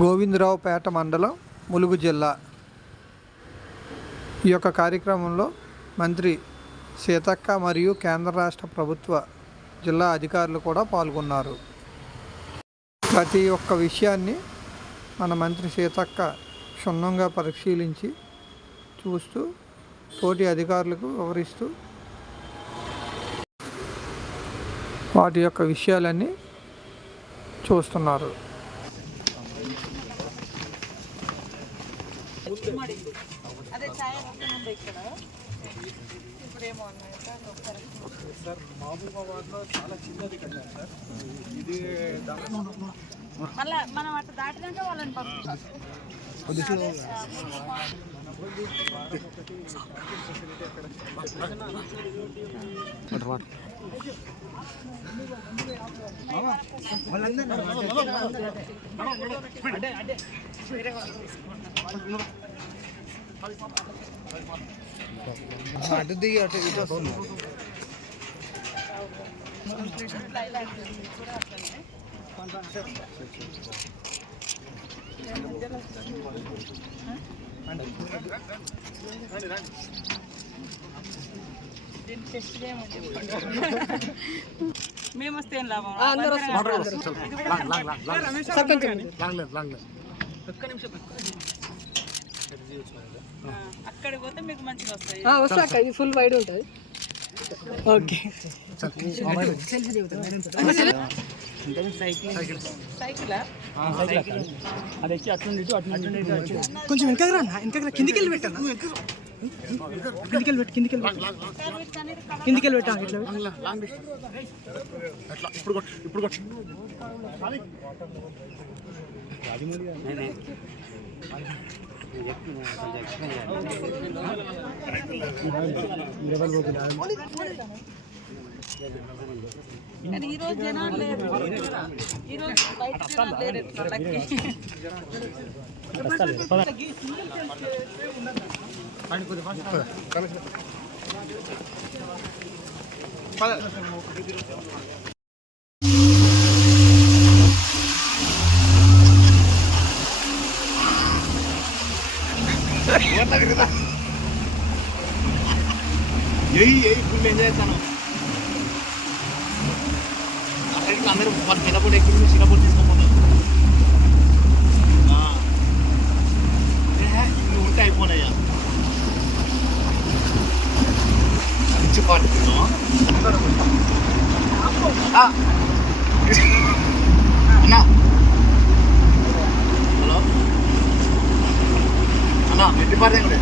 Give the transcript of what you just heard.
గోవిందరావుపేట మండలం ములుగు జిల్లా. ఈ యొక్క కార్యక్రమంలో మంత్రి సీతక్క మరియు కేంద్ర రాష్ట్ర ప్రభుత్వ జిల్లా అధికారులు కూడా పాల్గొన్నారు. ప్రతి ఒక్క విషయాన్ని మన మంత్రి సీతక్క క్షుణ్ణంగా పరిశీలించి చూస్తూ తోటి అధికారులకు వివరిస్తూ వాటి యొక్క విషయాలన్నీ చూస్తున్నారు. అదే ఛాయ్ ఉండే ఇక్కడ. ఇప్పుడేమో అన్నాయి సార్ ఒకసారి సార్ మహబూబాబాద్లో చాలా చిన్నది కట్టారు సార్. ఇది మళ్ళా మనం అట్లా దాటినాక వాళ్ళని పంపిస్తాం అటు దిగి అటు ఇటు వస్తుంది మేము వస్తే ఏం లాభం ఆ, అక్కడికి పోతే మీకు మంచిగా వస్తాయి వస్తాక ఇది ఫుల్ వైడ్ ఉంటుంది ఓకే సైకిలా కొంచెం వెనకకి రా వెనకకి రా. కిందికి వెళ్ళి పెట్టాను కిందికి వెళ్ళి పెట్టు కిందికి వెళ్ళి పెట్టు. కిందికి వెళ్ళి పెట్టా ఇట్లా. ఇప్పుడు ఇప్పుడు కొట్టు. కానీ ఈ రోజు జనాలు లేరు. ఈ రోజు బయట జనాలు లేరు ఎట్లా? లక్కీ. ఎయ్యి ఎయ్యి ఫుల్ ఎంజాయ్ అందరూ వాళ్ళు చిన్నప్పుడు ఎక్కి చిన్నప్పుడు తీసుకోపోతారు. ఇన్ని ఉంటే అయిపోయినాయా మంచి పాట అన్నా. హలో? అన్నా ఎట్టి పాటే కూడా